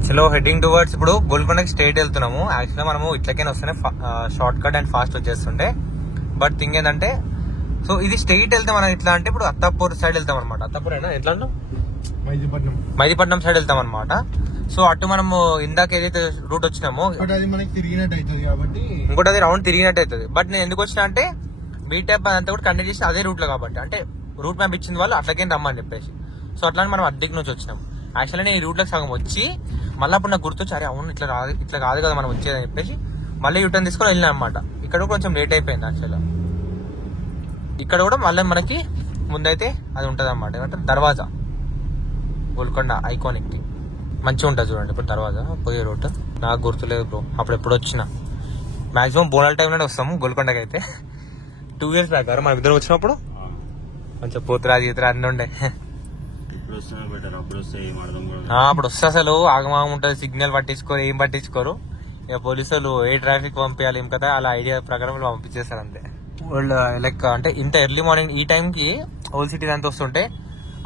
చలో హెడ్డింగ్ టువర్డ్స్ ఇప్పుడు గోల్కొండకి స్ట్రైట్ వెళ్తున్నాము. యాక్చువల్గా మనము ఇట్లకైనా వస్తేనే షార్ట్ కట్ అండ్ ఫాస్ట్ వచ్చేస్తుంటే. బట్ థింగ్ ఏంటంటే, సో ఇది స్ట్రైట్ వెళ్తే మనం ఎట్లా అంటే ఇప్పుడు అత్తాపూర్ సైడ్ వెళ్తాం అనమాట. అత్తాపూర్ అయినా ఎట్లా మైదీపట్నం సైడ్ వెళ్తాం అనమాట. సో అటు మనము ఇందాక ఏదైతే రూట్ వచ్చినామో అది మనకి తిరిగినట్టు అవుతుంది కాబట్టి ఇంకోటి అది రౌండ్ తిరిగినట్టు అవుతుంది. బట్ నేను ఎందుకు వచ్చినా అంటే బీటెప్ అదంతా కూడా కంటిన్యూ చేసి అదే రూట్ లో కాబట్టి, అంటే రూట్ మ్యాప్ ఇచ్చింది వాళ్ళు అట్లకేం రమ్మని చెప్పేసి. సో అట్లా మనం అద్దెకి నుంచి వచ్చినాం. యాక్చువల్లీ నేను ఈ రూట్ లో సగం వచ్చి మళ్ళీ అప్పుడు నాకు గుర్తొచ్చి అరే అవును ఇట్లా కాదు కదా మనం వచ్చేదని చెప్పేసి మళ్ళీ యూటర్న్ తీసుకొని వెళ్ళినా అనమాట. ఇక్కడ కొంచెం లేట్ అయిపోయింది యాక్చువల్గా. ఇక్కడ కూడా మళ్ళీ మనకి ముందైతే అది ఉంటుంది అనమాట, ఏమంటే దర్వాజా, గోల్కొండ ఐకానిక్ కి మంచిగా ఉంటుంది చూడండి. ఇప్పుడు దర్వాజా పోయే రూట్ నాకు గుర్తులేదు బ్రో, అప్పుడు ఎప్పుడు వచ్చినా మాక్సిమం బోనాల టైంలోనే వస్తాము గోల్కొండకి అయితే. 2 years బ్యాక్ మనం ఇద్దరు వచ్చినప్పుడు మంచిగా పోతురా గీతురా అన్నీ ఉండే. అప్పుడు వస్తే అసలు ఆగమాగం ఉంటుంది, సిగ్నల్ పట్టించుకోరు, ఏం పట్టించుకోరు. ఇక పోలీసులు ఏ ట్రాఫిక్ పంపించాలి ఏం కదా అలా ఐడియా ప్రకారం పంపించేస్తారు అంతే. వాళ్ళు లైక్ అంటే ఇంత ఎర్లీ మార్నింగ్ ఈ టైంకి ఓల్డ్ సిటీ అంతా వస్తుంటే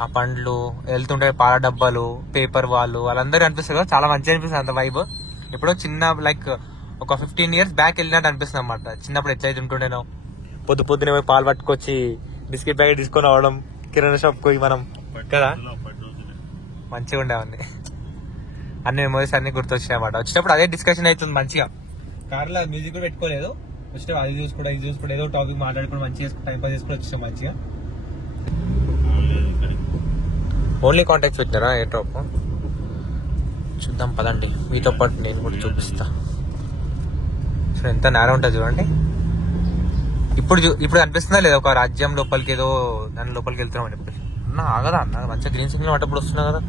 ఆ పండ్లు వెళ్తుంటే పాల డబ్బాలు, పేపర్ వాళ్ళందరూ అనిపిస్తారు కదా, చాలా మంచిగా అనిపిస్తుంది అంత వైబ్. ఎప్పుడో చిన్న లైక్ ఒక 15 years బ్యాక్ వెళ్ళినట్టు అనిపిస్తుంది అనమాట. చిన్నప్పుడు ఎట్లయితే ఉంటుండేనో పొద్దునే పోయి పాలు పట్టుకొచ్చి బిస్కెట్ ప్యాకెట్ తీసుకొని రావడం, కిరాణా షాప్ పోయి మనం కదా, మంచిగా ఉండేవన్నీ. అన్ని మెమోరీస్ అన్ని గుర్తొచ్చాయి అన్నమాట. వచ్చినప్పుడు అదే డిస్కషన్ అవుతుంది మంచిగా. కార్లో మ్యూజిక్ కూడా పెట్టుకోలేదు, ఫస్ట్ అది చూసుకోవడం ఇది చూసుకోవడం, ఏదో టాపిక్ మాట్లాడుకోవడం, మంచిగా టైం పాస్ చేసుకుని వచ్చాం మంచిగా. ఓన్లీ కాంటాక్ట్స్ పెట్టారా ఏ డ్రాప్ చూద్దాం పదండి, మీతో పాటు నేను కూడా చూపిస్తా. సో ఎంత నేరం ఉంటుంది చూడండి. ఇప్పుడు అనిపిస్తుందా లేదా ఒక రాజ్యం లోపలికి ఏదో దాని లోపలికి వెళ్తున్నామని చెప్పేసి. అన్న ఆగదా అన్న, మంచిగా గ్రీన్ సిగ్నల్ పట్టప్పుడు వస్తున్నా కదా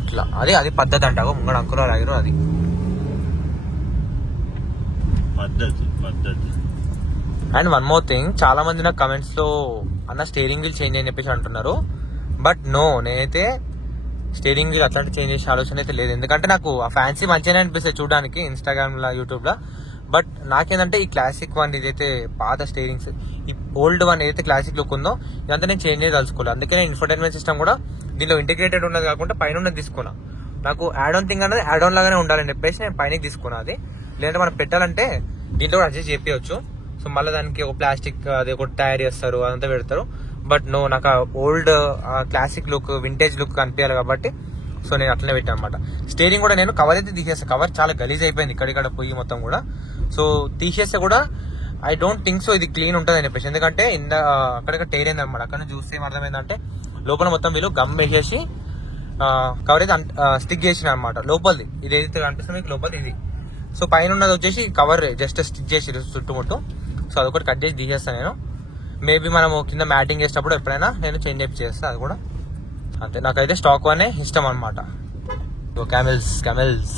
ఇట్లా. అది పద్ధతి అంటావు ముంగడు అంకులు రాగిరు, అది పద్ధతి. అండ్ వన్ మోర్ థింగ్, చాలా మంది నాకు కమెంట్స్ లో అన్న స్టీరింగ్ వీల్ చేంజ్ అని చెప్పేసి అంటున్నారు. బట్ నో, నేనైతే స్టీరింగ్ వీల్ అట్లాంటి చేంజ్ చేసే ఆలోచన అయితే లేదు. ఎందుకంటే నాకు ఆ ఫ్యాన్సీ మంచిగానే అనిపిస్తుంది చూడడానికి Instagram law YouTube law. But నాకేంటంటే ఈ క్లాసిక్ వన్ ఏదైతే పాత స్టీరింగ్స్, ఈ ఓల్డ్ వన్ ఏదైతే క్లాసిక్ లుక్ ఉందో ఇదంతా నేను చేంజ్ చేసి తలుచుకోవాలి. అందుకే నేను ఇన్ఫర్టైన్మెంట్ సిస్టమ్ కూడా దీనిలో ఇంటిగ్రేటెడ్ ఉన్నది కాకుండా పైన ఉన్నది తీసుకున్నా. నాకు యాడ్ ఆన్ థింగ్ అనేది యాడ్ ఆన్ లాగానే ఉండాలని చెప్పేసి నేను పైన తీసుకున్నా. అది లేదంటే మనం పెట్టాలంటే దీంట్లో కూడా అడ్జస్ట్ చేపించవచ్చు. సో మళ్ళీ దానికి ఒక ప్లాస్టిక్ అది ఒక తయారు చేస్తారు, అదంతా పెడతారు. బట్ నో, నాకు old classic look, vintage look కనిపించాలి కాబట్టి సో నేను అట్లనే పెట్టాను అనమాట. స్టీరింగ్ కూడా నేను కవర్ అయితే తీసేస్తాను. కవర్ చాలా గలీజ్ అయిపోయింది ఇక్కడిక్కడ పోయి మొత్తం కూడా. సో తీసేస్తే కూడా ఐ డోంట్ థింక్ సో ఇది క్లీన్ ఉంటుంది అని చెప్పేసి, ఎందుకంటే అక్కడిక్కడ టైర్ అయింది అనమాట. అక్కడ చూస్తే ఏమర్థమైందంటే లోపల మొత్తం వీళ్ళు గమ్ వేసేసి కవర్ అయితే స్టిక్ చేసిన అనమాట. లోపలిది ఇది ఏదైతే కనిపిస్తుంది మీకు లోపలిది ఇది. సో పైన ఉన్నది వచ్చేసి కవర్ జస్ట్ స్టిక్ చేసి చుట్టుముట్టు. సో అదొకటి కట్ చేసి తీసేస్తాను నేను. మేబీ మనము కింద మ్యాటింగ్ చేసేటప్పుడు ఎప్పుడైనా నేను చేంజ్ అప్ చేస్తాను, అది కూడా అంతే. నాకైతే స్టాక్ వన్ ఇష్టం అనమాట. క్యామెల్స్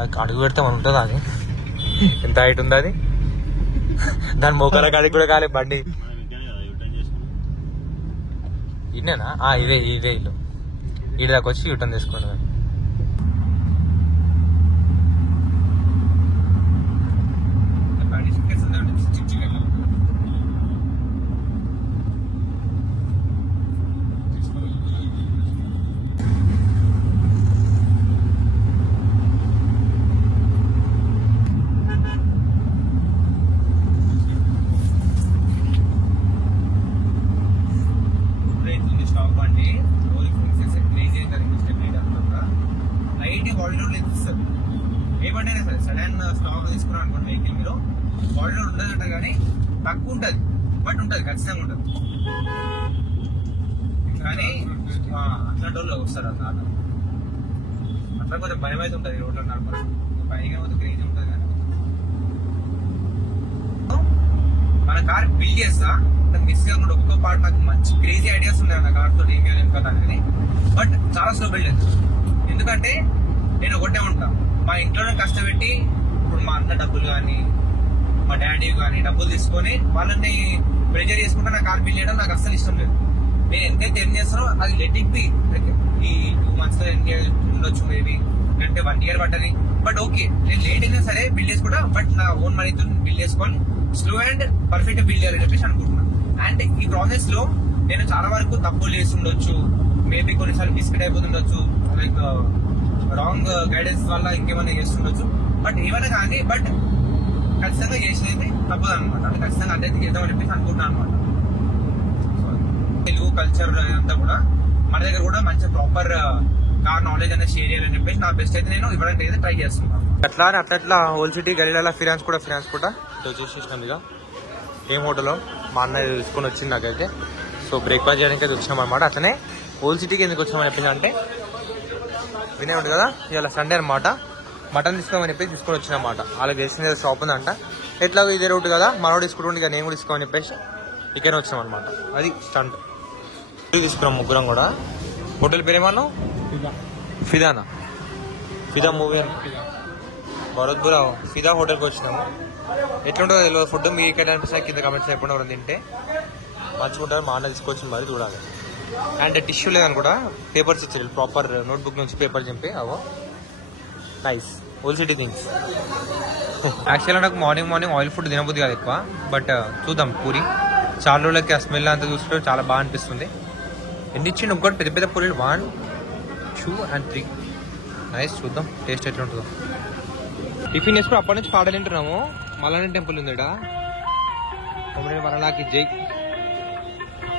అది అడుగు పెడితే మనం ఉంటుంది. అది ఎంత హైట్ ఉంది అది, దాని మోకాల కాడికి కూడా కాలే బండి. ఇన్నేనా? ఇదే ఇల్లు. ఇటు దాకా వచ్చి యూటర్న్ తీసుకున్నాను. ఏమంటైనా సరే సడన్ స్టాక్ తీసుకున్నాం అనుకోండి వెహికల్, మీరు బాడీ లోడ్ ఉండదంట కానీ తక్కువ ఉంటుంది, బట్ ఉంటుంది, ఖచ్చితంగా ఉంటుంది. కానీ అట్లాంటి వాళ్ళు వస్తారు అన్నమాట. అట్లా కొంచెం భయం అయితే ఉంటుంది రోడ్లో నడపడం. పైగా కొంచెం క్రేజీ ఉంటుంది. కానీ మన కార్ బిల్డ్ చేస్తా మిస్ కాకుండా ఒక్కో పార్ట్ నాకు మంచి క్రేజీ ఐడియాస్ ఉన్నాయి నా కార్ తోటి ఏం చేయాలి కదా అనేది. బట్ చాలా స్లో బిల్డ్ అవుతుంది. ఎందుకంటే నేను ఒకటే ఉంటా, మా ఇంట్లోనే కష్టపెట్టి ఇప్పుడు మా అన్న డబ్బులు కానీ మా డాడీ కానీ డబ్బులు తీసుకొని వాళ్ళని ప్రెజర్ చేసుకుంటే నా కార్ బిల్ చేయడం నాకు అస్సలు ఇష్టం లేదు. నేను ఎంతైతే ఎర్న్ చేస్తానో అది లెట్ ఇట్ బి. ఈ 2 months లో ఎర్న్ ఉండొచ్చు, మేబీ అంటే 1 year పట్టది. బట్ ఓకే, నేను లేట్ అయినా సరే బిల్డ్ చేసుకుంటా, బట్ నా ఓన్ మనీతో బిల్డ్ చేసుకొని స్లో అండ్ పర్ఫెక్ట్ బిల్డ్ చేయాలని చెప్పేసి అనుకుంటున్నాను. అండ్ ఈ ప్రాసెస్ లో నేను చాలా వరకు తప్పులు చేసి ఉండొచ్చు, మేబీ కొన్నిసార్లు బిస్కెట్ అయిపోతుండొచ్చు, లైక్ రాంగ్ గైడెన్స్ వల్ల ఇంకేమైనా చేస్తుండొచ్చు. బట్ ఏమైనా కానీ బట్ ఖచ్చితంగా చేసేది తప్పదు అనమాట. అంటే ఖచ్చితంగా అదే చేద్దామని చెప్పేసి అనుకుంటున్నాను అనమాట. తెలుగు కల్చర్ అంతా కూడా మన దగ్గర కూడా మంచి ప్రాపర్ కార్ నాలెడ్జ్ అనేది షేర్ చేయాలని చెప్పేసి నా బెస్ట్ అయితే నేను ఇవ్వడానికి అయితే ట్రై చేస్తున్నాను. అట్లా హోల్ సిటీ గలీలా ఫినాన్స్ కూడా చూసేసినాం. ఇక ఏం హోటల్లో మా అన్న తీసుకొని వచ్చింది నాకైతే. సో బ్రేక్ఫాస్ట్ చేయడానికి అయితే వచ్చినాం అనమాట. అట్లనే హోల్ సిటీకి ఎందుకు వచ్చినామని చెప్పింది అంటే వినే ఉంటుంది కదా, ఇలా సండే అనమాట, మటన్ తీసుకోమని చెప్పేసి తీసుకొని వచ్చిన అనమాట. వాళ్ళకి తెలిసిన షాప్ ఉందంట. ఎట్లా ఇదే రూట్ కదా, మనోడు తీసుకుంటుండే, ఇక నేను కూడా తీసుకోమని చెప్పేసి ఇక్కడనే వచ్చినాం అనమాట. అది స్టంట్ తీసుకున్నాం ముగ్గురం కూడా. హోటల్ పేరేమన్నా ఫిదానా, ఫిదా మూవీ అని భరత్పుర ఫిదా హోటల్కి వచ్చినాము. ఎట్లుంటుందో తెలియదు ఫుడ్, మీకు ఎక్కడ అనిపిస్తుంది కింద కమెంట్స్ చెప్పండి. ఎవరైనా తింటే మంచిగా ఉంటారు. మా అన్న తీసుకొచ్చింది మరి చూడాలి. అండ్ టిష్యూ లేదని కూడా పేపర్స్ ఇచ్చారు, ప్రాపర్ నోట్బుక్ నుంచి పేపర్ చింపి. అవో నైస్ ఓల్ సిటీ థింగ్స్. యాక్చువల్గా నాకు మార్నింగ్ ఆయిల్ ఫుడ్ తినబుద్ది కాదు ఎక్కువ, బట్ చూద్దాం పూరి చాలా రోజులకి ఆ స్మెల్ అంతా చూస్తుంటే చాలా బాగా అనిపిస్తుంది. ఎన్ని ఇచ్చిండు ఇంకోటి పెద్ద పెద్ద పూరీలు 1, 2 and 3 నైస్. చూద్దాం టేస్ట్ ఎట్లా ఉంటుందో. టిఫిన్ వేసుకుని అప్పటి నుంచి పాట తింటున్నాము. మల్లన్న టెంపుల్ ఉంది ఇక్కడ, మల్లన్నకి జై.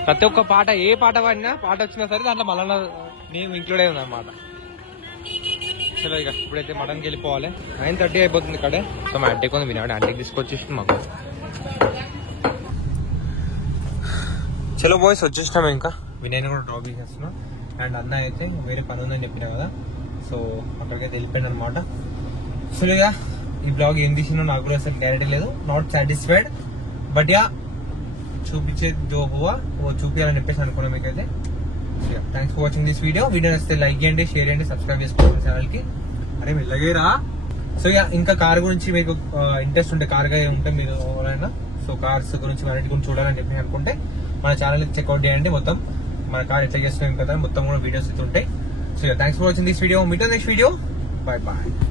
ప్రతి ఒక్క పాట, ఏ పాట పాడినా పాట వచ్చినా సరే దాంట్లో మల్లన్న నేను ఇంక్లూడ్ అయి ఉందన్నమాట. చలో ఇక ఇప్పుడైతే మటన్కి వెళ్ళిపోవాలి. 9:30 అయిపోతుంది ఇక్కడే. సో మా ఆంటీకి ఉంది, వినాడు ఆంటీకి తీసుకొచ్చేసి మాకు. చలో బాయ్స్ వచ్చేసినాము. ఇంకా వినయ్ కూడా డ్రాప్ చేసేస్తున్నాం. అండ్ అన్న అయితే వేరే పని ఉందని చెప్పినా కదా, సో అక్కడికైతే వెళ్ళిపోయాను అనమాట. సో ఇక ఈ బ్లాగ్ ఏం తీసినా నాకు కూడా అసలు క్లారిటీ లేదు, నాట్ సాటిస్ఫైడ్. బట్ యా చూపించే జో హువా ఓ చూపించాలని చెప్పేసి అనుకున్నాం మీకైతే. Thanks for watching this video. Video నచ్చితే లైక్ చేయండి, షేర్ చేయండి, సబ్స్క్రైబ్ చేసుకోండి ఛానల్ కి. అరే మెల్లగేరా. సో యా ఇంకా కార్ గురించి మీకు ఇంట్రెస్ట్ ఉంటే, కార్గా ఉంటే మీరు ఎవరైనా సో కార్స్ గురించి వాటి గురించి చూడాలని చెప్పి అనుకుంటే మన ఛానల్ చెక్అౌట్ చేయండి. మొత్తం మన కార్ ఎట్లా చేస్తున్నాం కదా మొత్తం కూడా వీడియోస్ అయితే ఉంటాయి. So thanks for watching this video. Meet next video. Bye bye.